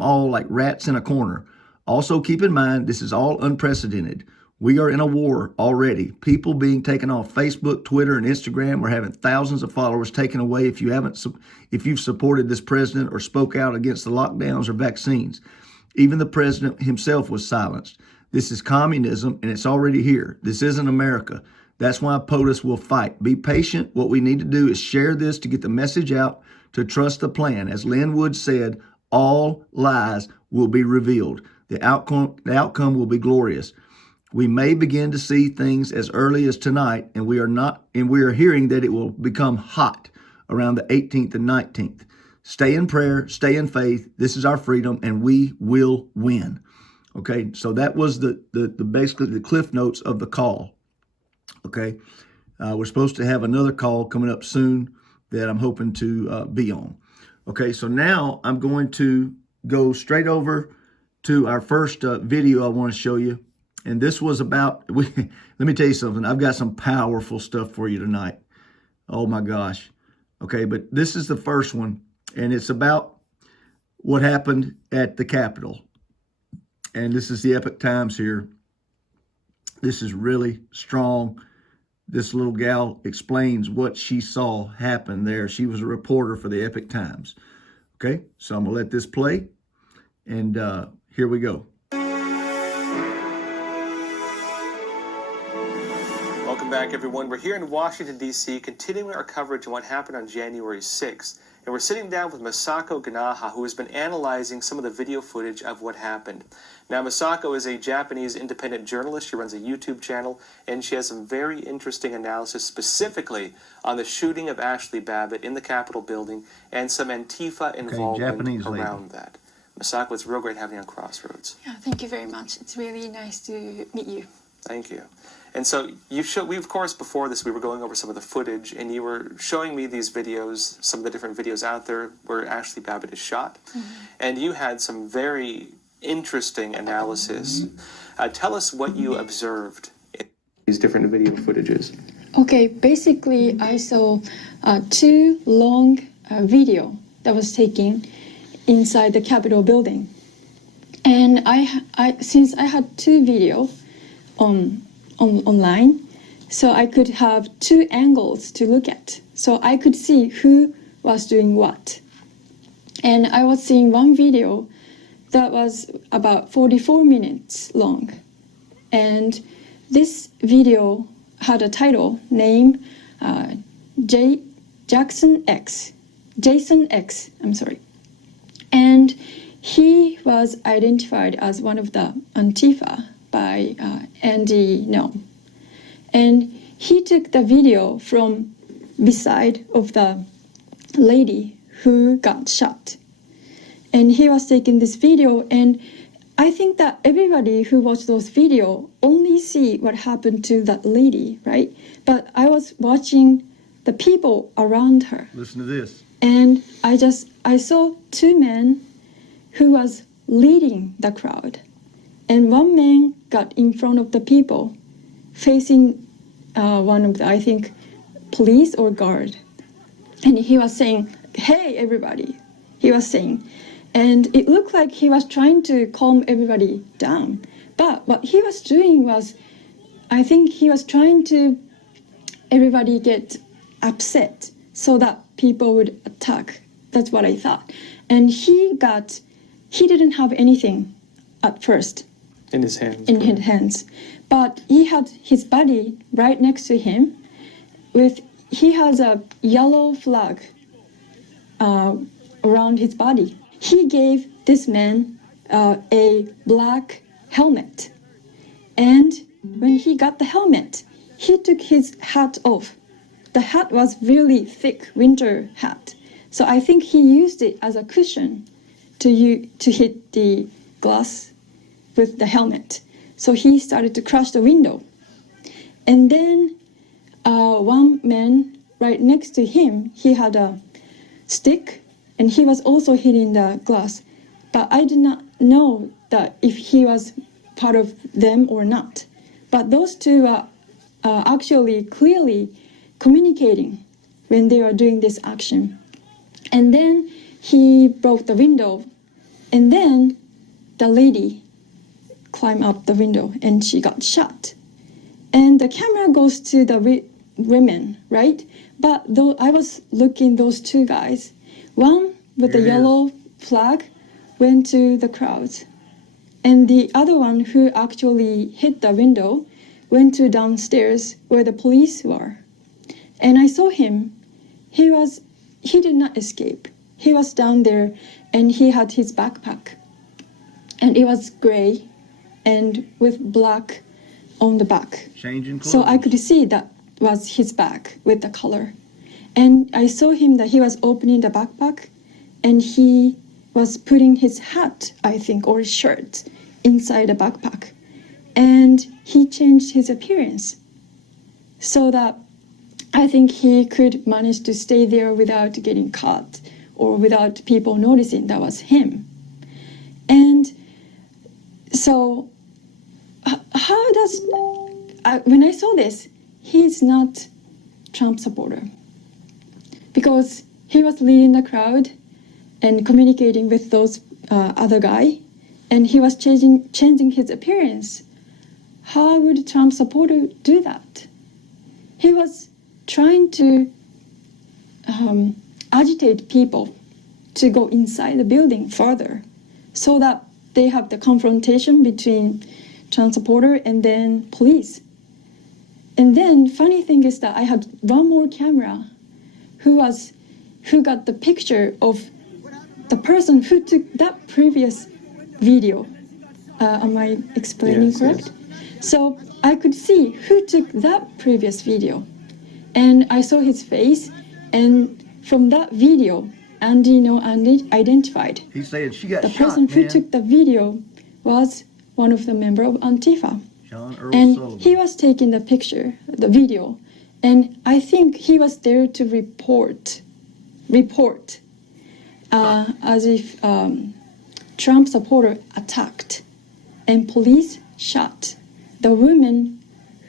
them all like rats in a corner. Also keep in mind, this is all unprecedented. We are in a war already. People being taken off Facebook, Twitter, and Instagram. We're having thousands of followers taken away if you've supported this president or spoke out against the lockdowns or vaccines. Even the president himself was silenced. This is communism, and it's already here. This isn't America. That's why POTUS will fight. Be patient. What we need to do is share this to get the message out, to trust the plan. As Lynn Wood said, all lies will be revealed. The outcome will be glorious. We may begin to see things as early as tonight, and we are hearing that it will become hot around the 18th and 19th. Stay in prayer, stay in faith. This is our freedom, and we will win. Okay, so that was the basically the cliff notes of the call. Okay, we're supposed to have another call coming up soon that I'm hoping to be on. Okay, so now I'm going to go straight over to our first video I want to show you. And this was about, let me tell you something. I've got some powerful stuff for you tonight. Oh my gosh. Okay, but this is the first one, and it's about what happened at the Capitol. And this is the Epic Times here. This is really strong. This little gal explains what she saw happen there. She was a reporter for the Epic Times. Okay, so I'm gonna let this play, and here we go. Welcome back, everyone. We're here in Washington, D.C., continuing our coverage on what happened on January 6th. And we're sitting down with Masako Ganaha, who has been analyzing some of the video footage of what happened. Now, Masako is a Japanese independent journalist. She runs a YouTube channel, and she has some very interesting analysis specifically on the shooting of Ashley Babbitt in the Capitol building and some Antifa involvement around that. Masako, it's real great having you on Crossroads. Yeah, thank you very much. It's really nice to meet you. Thank you. And so we, of course, before this, we were going over some of the footage, and you were showing me these videos, some of the different videos out there where Ashley Babbitt is shot. And you had some very interesting analysis. Tell us what you observed in these different video footages. Okay, basically, I saw two long video that was taken inside the Capitol building. And since I had two video online, so I could have two angles to look at. So I could see who was doing what. And I was seeing one video that was about 44 minutes long. And this video had a title named Jason X, I'm sorry. And he was identified as one of the Antifa by Andy Noam. And he took the video from beside of the lady who got shot. And he was taking this video, and I think that everybody who watched those video only see what happened to that lady, right? But I was watching the people around her. Listen to this. And I saw two men who was leading the crowd. And one man got in front of the people, facing one of the, I think, police or guard. And he was saying, "Hey, everybody," he was saying. And it looked like he was trying to calm everybody down. But what he was doing was, I think he was trying to everybody get upset so that people would attack. That's what I thought. And he didn't have anything at first. In his hands. In his hands. But he had his body right next to him. He has a yellow flag around his body. He gave this man a black helmet. And when he got the helmet, he took his hat off. The hat was really thick winter hat. So I think he used it as a cushion to hit the glass with the helmet. So he started to crush the window. And then one man right next to him, he had a stick, and he was also hitting the glass. But I did not know that if he was part of them or not. But those two are actually clearly communicating when they were doing this action. And then he broke the window And then the lady climbed up the window and she got shot. And the camera goes to the women, right? But though I was looking those two guys, one with the yellow flag went to the crowd. And the other one who actually hit the window went to downstairs where the police were. And I saw him. He did not escape. He was down there and he had his backpack. And it was gray and with black on the back. Changing clothes. So I could see that was his bag with the color. And I saw him that he was opening the backpack and he was putting his hat, I think, or shirt inside the backpack. And he changed his appearance so that I think he could manage to stay there without getting caught or without people noticing that was him. And so how does, when I saw this, he's not Trump supporter because he was leading the crowd and communicating with those other guy, and he was changing his appearance. How would Trump supporter do that? He was trying to agitate people to go inside the building further so that they have the confrontation between Trump supporter and then police. And then funny thing is that I had one more camera who got the picture of the person who took that previous video. Am I explaining correct? Yes. So I could see who took that previous video. And I saw his face, and from that video, Andy identified. He said she got the shot, person who took the video was one of the members of Antifa. John Earl And Sullivan. he was taking the picture, the video, and I think he was there to report as if Trump supporter attacked and police shot the woman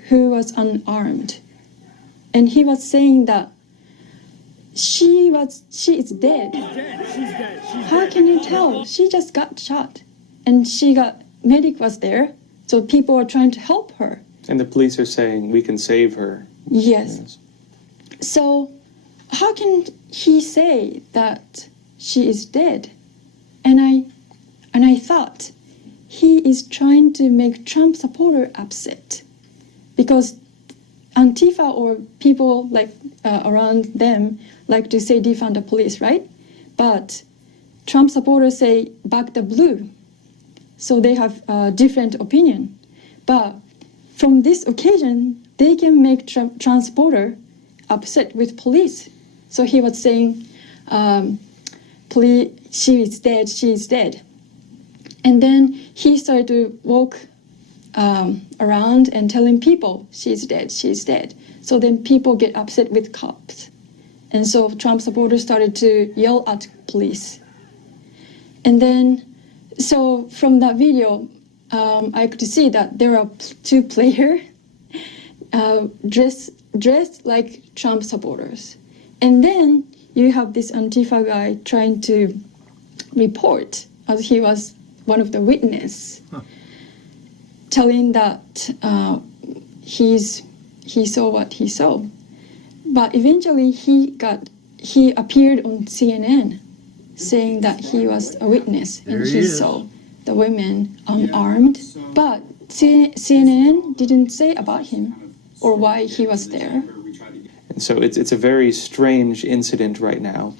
who was unarmed. And he was saying that she is dead. She's dead. How can you tell? She just got shot. And medic was there, so people are trying to help her. And the police are saying, we can save her. Yes. So how can he say that she is dead? And I thought he is trying to make Trump supporter upset because Antifa or people like around them like to say defund the police, right? But Trump supporters say back the blue. So they have a different opinion. But from this occasion, they can make Trump supporter upset with police. So he was saying, police, she is dead, she is dead. And then he started to walk around and telling people, she's dead, she's dead. So then people get upset with cops. And so Trump supporters started to yell at police. And then, so from that video, I could see that there are two players dressed like Trump supporters. And then you have this Antifa guy trying to report, as he was one of the witnesses, telling that he saw what he saw. But eventually he appeared on CNN saying that he was a witness and he saw the women unarmed. But CNN didn't say about him or why he was there. And so it's a very strange incident right now.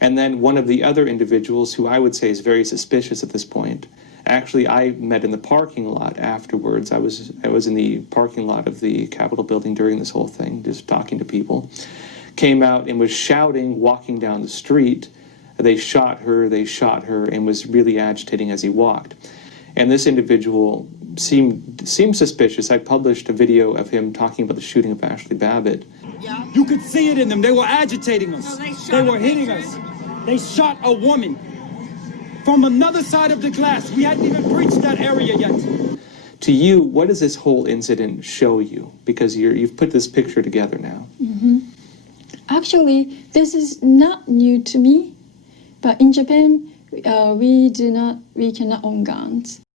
And then one of the other individuals who I would say is very suspicious at this point, actually I met in the parking lot afterwards. I was in the parking lot of the Capitol building during this whole thing, just talking to people. Came out and was shouting, walking down the street, they shot her, and was really agitating as he walked. And this individual seemed suspicious. I published a video of him talking about the shooting of Ashley Babbitt. You could see it in them. They were agitating us. They were hitting us. They shot a woman from another side of the glass. We hadn't even breached that area yet. To you, what does this whole incident show you? Because you've put this picture together now. Mm-hmm. Actually, this is not new to me. But in Japan, we cannot own guns.